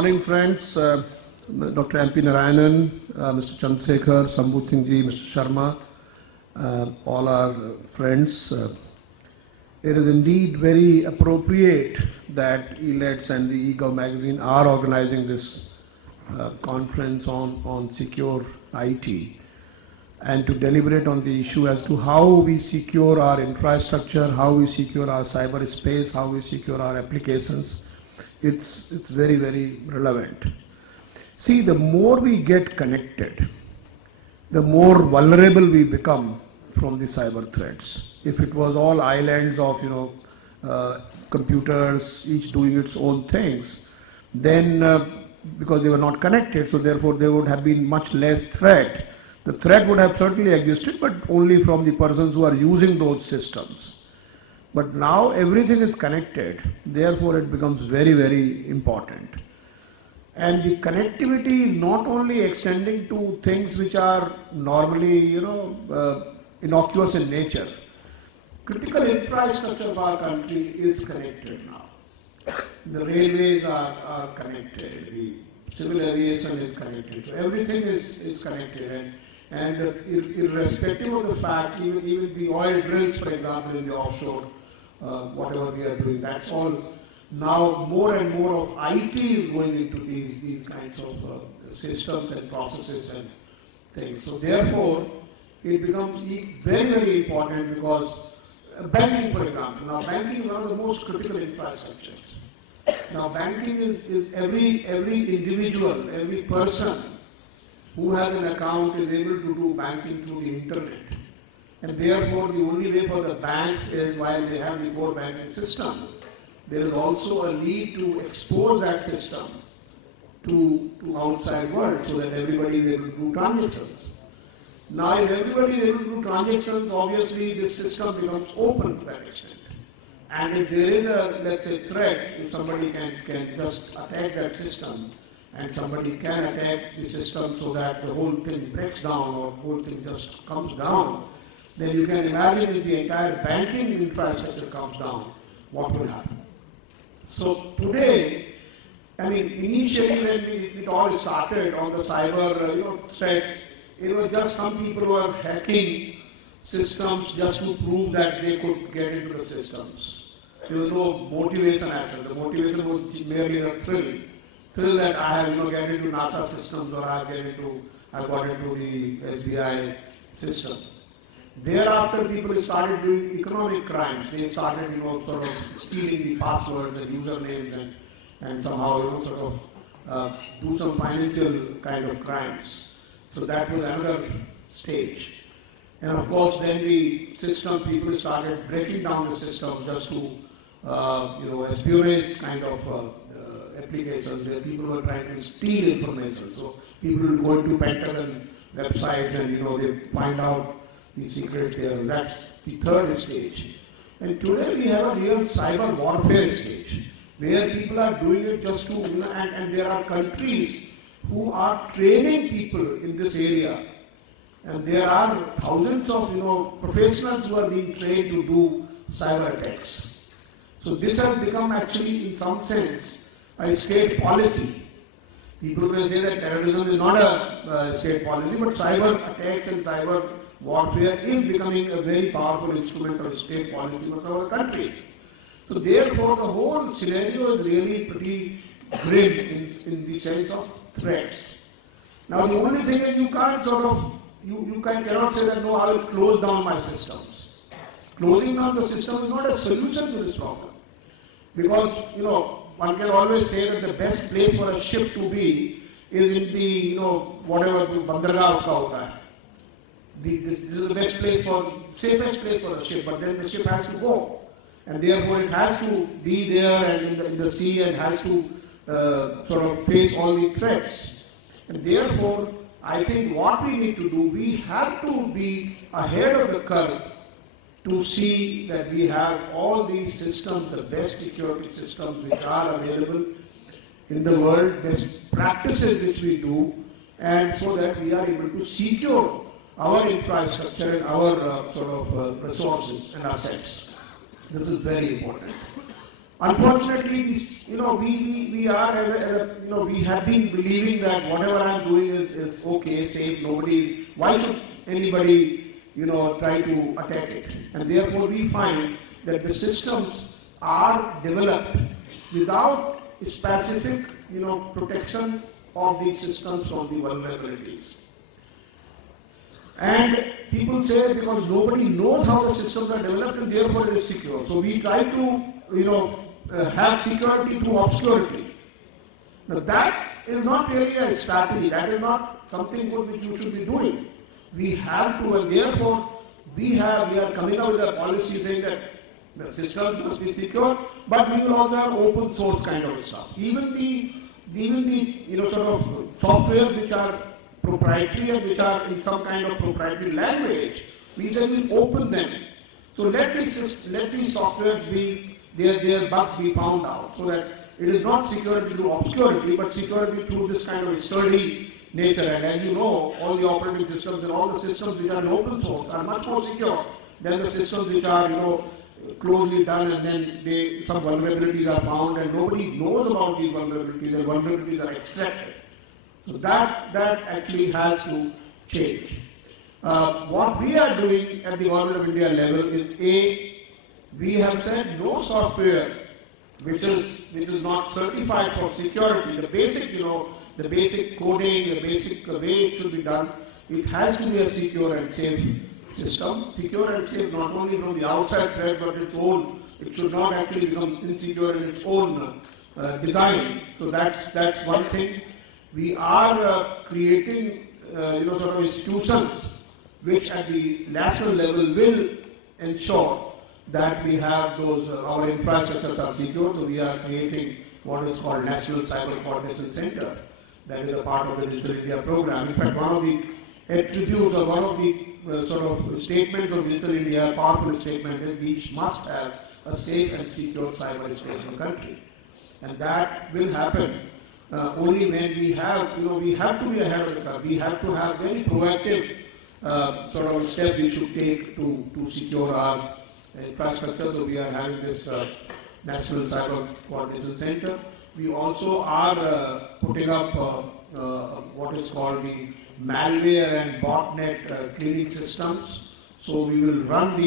Good morning, friends. Dr. M.P. Narayanan, Mr. Chandrasekhar, Sambhu Singh ji, Mr. Sharma, all our friends. It is indeed very appropriate that ELETS and the eGov magazine are organizing this conference on SecureIT and to deliberate on the issue as to how we secure our infrastructure, how we secure our cyberspace, how we secure our applications. It's very, very relevant. See, the more we get connected, the more vulnerable we become from the cyber threats. If it was all islands of computers, each doing its own things, then because they were not connected, so therefore there would have been much less threat. The threat would have certainly existed, but only from the persons who are using those systems. But now everything is connected, therefore it becomes very, very important. And the connectivity is not only extending to things which are normally, innocuous in nature. Critical infrastructure of our country is connected now. The railways are connected, the civil aviation is connected, so everything is connected. And irrespective of the fact, even the oil drills, for example, in the offshore, whatever we are doing, that's all now more and more of IT is going into these kinds of systems and processes and things. So therefore, it becomes very, very important because banking, for example, now banking is one of the most critical infrastructures. Now banking is every individual, every person who has an account is able to do banking through the internet. And therefore, the only way for the banks is while they have the core banking system, there is also a need to expose that system to outside world so that everybody is able to do transactions. Now, if everybody is able to do transactions, obviously this system becomes open to that extent. And if there is a, let's say, threat, if somebody can just attack that system, and somebody can attack the system so that the whole thing breaks down or the whole thing just comes down, then you can imagine if the entire banking infrastructure comes down, what will happen. So today, initially when it all started on the cyber threats, it was just some people who were hacking systems just to prove that they could get into the systems. There was no motivation as such. The motivation was merely a thrill that I have get into NASA systems or I got into the SBI system. Thereafter, people started doing economic crimes. They started, sort of stealing the passwords and usernames and somehow, do some financial kind of crimes. So that was another stage. And of course, then the system, people started breaking down the system just to, espionage kind of applications where people were trying to steal information. So people will go into Pentagon website and, they find out the secret there. That's the third stage. And today we have a real cyber warfare stage where people are doing it just to, and there are countries who are training people in this area. And there are thousands of, professionals who are being trained to do cyber attacks. So this has become actually, in some sense, a state policy. People may say that terrorism is not a state policy, but cyber attacks and cyber warfare is becoming a very powerful instrument of state policy for some other countries. So therefore, the whole scenario is really pretty grim in the sense of threats. Now, the only thing is you can't cannot say that, no, I will close down my systems. Closing down the system is not a solution to this problem. Because, one can always say that the best place for a ship to be is in the, whatever the bandargah uska hota hai. This is the best place safest place for the ship, but then the ship has to go. And therefore it has to be there and in the sea and has to sort of face all the threats. And therefore, I think what we need to do, we have to be ahead of the curve to see that we have all these systems, the best security systems which are available in the world, best practices which we do, and so that we are able to secure our infrastructure and our resources and assets. This is very important. Unfortunately, we are, we have been believing that whatever I'm doing is okay, safe, why should anybody, try to attack it? And therefore we find that the systems are developed without specific, protection of these systems from the vulnerabilities. And people say because nobody knows how the systems are developed and therefore it is secure. So we try to, have security through obscurity. Now that is not really a strategy, that is not something good which you should be doing. We have to, and therefore we are coming out with a policy saying that the systems must be secure, but we will also have open source kind of stuff. Even the sort of software which are proprietary and which are in some kind of proprietary language, we say we open them. So let these softwares be, their bugs be found out, so that it is not security through obscurity, but security through this kind of sturdy nature. And as you know, all the operating systems and all the systems which are in open source are much more secure than the systems which are, closely done and then some vulnerabilities are found and nobody knows about these vulnerabilities and vulnerabilities are extracted. So that actually has to change. What we are doing at the Government of India level is we have said no software which is not certified for security. The basic, the basic coding, the basic way it should be done, it has to be a secure and safe system. Secure and safe not only from the outside threat, but its own. It should not actually become insecure in its own design. So that's one thing. We are creating, sort of institutions which at the national level will ensure that we have those, our infrastructures are secure. So we are creating what is called National Cyber Coordination Center. That is a part of the Digital India program. In fact, one of the attributes or one of the sort of statements of Digital India, powerful statement is we must have a safe and secure cyberspace in the country. And that will happen only when we have, we have to be ahead of the curve. We have to have very proactive sort of steps we should take to secure our infrastructure. So we are having this National Cyber Coordination Center. We also are putting up what is called the malware and botnet cleaning systems. So we will run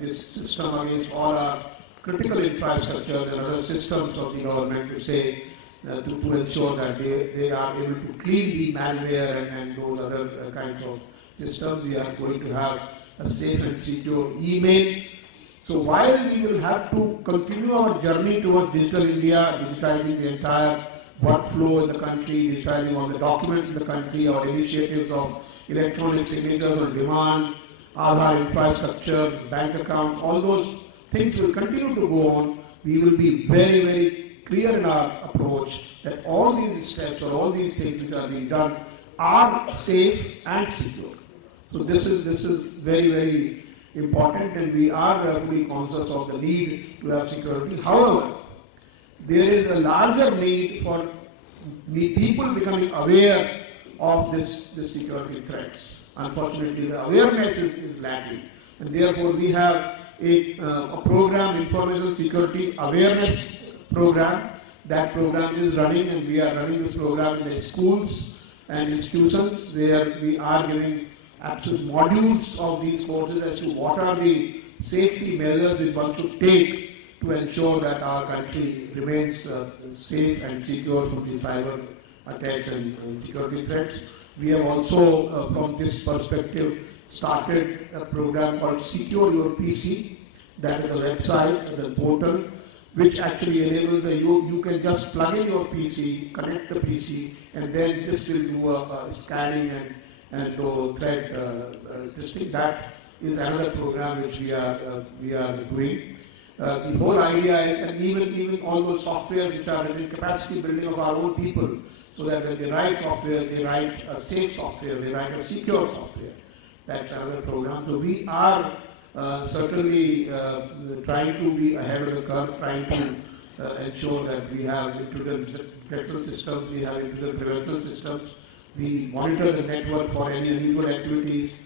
this system against all our critical infrastructure and other systems of the government to say to ensure that they are able to clean the malware and those other kinds of systems. We are going to have a safe and secure email. So while we will have to continue our journey towards Digital India, digitizing the entire workflow in the country, digitizing all the documents in the country, our initiatives of electronic signatures on demand, Aadhaar infrastructure, bank accounts, all those things will continue to go on. We will be very, very clear in our approach that all these steps or all these things which are being done are safe and secure. So this is very, very important, and we are fully conscious of the need to have security. However, there is a larger need for people becoming aware of this security threats. Unfortunately, the awareness is lacking, and therefore we have a program, Information Security Awareness Program. That program is running, and we are running this program in the schools and institutions where we are giving absolute modules of these courses as to what are the safety measures that one should take to ensure that our country remains safe and secure from the cyber attacks and security threats. We have also, from this perspective, started a program called Secure Your PC. That is a website, the portal, which actually enables you can just plug in your PC, connect the PC, and then this will do a scanning and do threat testing. That is another program which we are doing. The whole idea is, and even all those softwares which are in capacity building of our own people, so that when they write software, they write a safe software, they write a secure software. That's another program. So we are certainly trying to be ahead of the curve, trying to ensure that we have intrudent detection systems, we have intrudent prevention systems, we monitor the network for any unusual activities.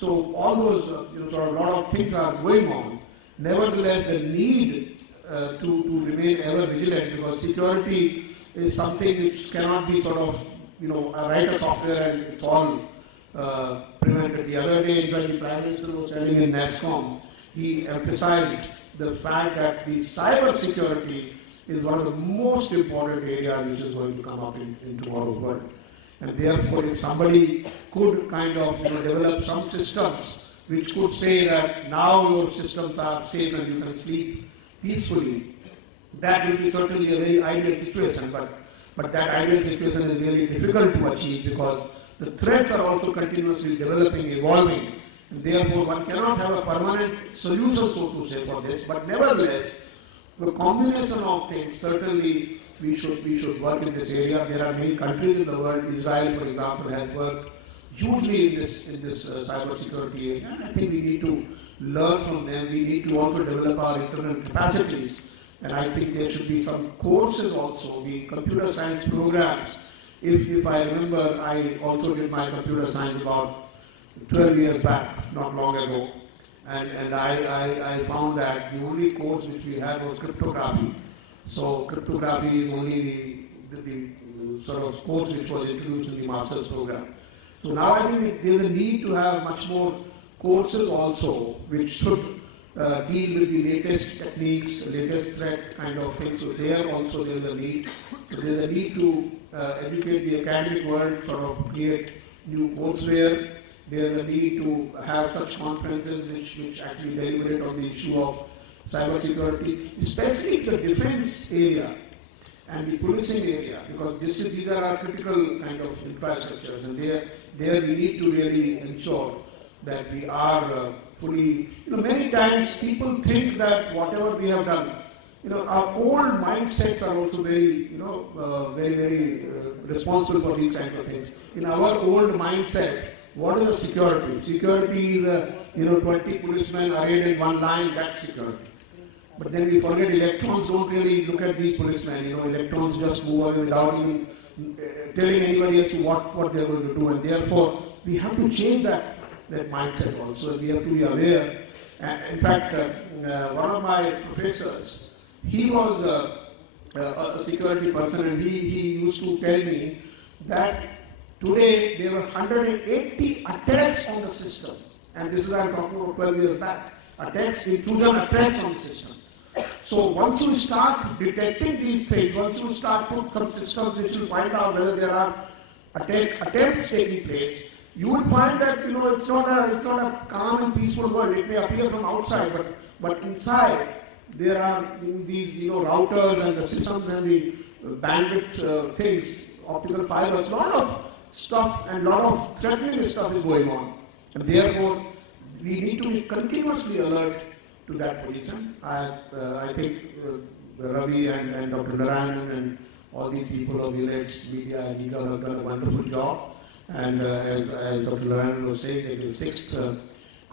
So all those, sort of lot of things are going on. Nevertheless, the need to remain ever vigilant, because security is something which cannot be sort of, write a software and it's all prevented. The other day, in fact, the Prime Minister was telling in NASCOM, he emphasized the fact that the cyber security is one of the most important areas which is going to come up in tomorrow's world. And therefore, if somebody could kind of develop some systems which could say that now your systems are safe and you can sleep peacefully, that will be certainly a very ideal situation. But that ideal situation is really difficult to achieve, because the threats are also continuously developing, evolving. And therefore, one cannot have a permanent solution, so to say, for this. But nevertheless, the combination of things, certainly we should work in this area. There are many countries in the world. Israel, for example, has worked hugely in this cyber security area. And I think we need to learn from them. We need to also develop our internal capacities. And I think there should be some courses also, the computer science programs. If I remember, I also did my computer science about 12 years back, not long ago. And I found that the only course which we had was cryptography. So cryptography is only the sort of course which was introduced in the master's program. So now I think there is a need to have much more courses also which should deal with the latest techniques, latest threat kind of things. So there also there is a need. So there is a need to educate the academic world, sort of create new courseware. There is a need to have such conferences which actually deliberate on the issue of cyber security, especially the defense area and the policing area, because these are our critical kind of infrastructures, and there we need to really ensure that we are fully, many times people think that whatever we have done, our old mindsets are also very, very responsible for these kinds of things. In our old mindset, what is the security? Security is, 20 policemen arrayed in one line, that's security. But then we forget electrons don't really look at these policemen. Electrons just move away without even telling anybody as to what they're going to do. And therefore, we have to change that mindset also. We have to be aware. And in fact, one of my professors, he was a security person, and he used to tell me that today there were 180 attacks on the system. And this is, I'm talking about 12 years back. Attacks, intrusion attacks on the system. So once you start detecting these things, once you start put some systems which will find out whether there are attempts taking place, you will find that it's not a calm and peaceful world. It may appear from outside, but inside there are these routers and the systems and the bandwidth things, optical fibers, a lot of stuff and a lot of threatening stuff is going on. And therefore, we need to be continuously alert to that position. I think Ravi and Dr. Narayanan and all these people of Village Media and Legal have done a wonderful job. And as Dr. Narayanan was saying, it is the 6th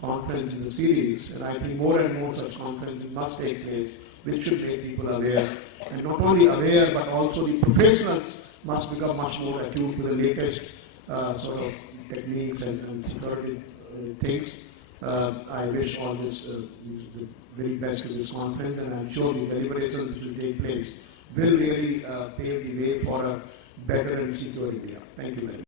conference in the series. And I think more and more such conferences must take place, which should make people aware. And not only aware, but also the professionals must become much more attuned to the latest sort of techniques and security things. I wish all this the very best to this conference, and I'm sure the deliberations which will take place will really pave the way for a better and secure India. Thank you very much.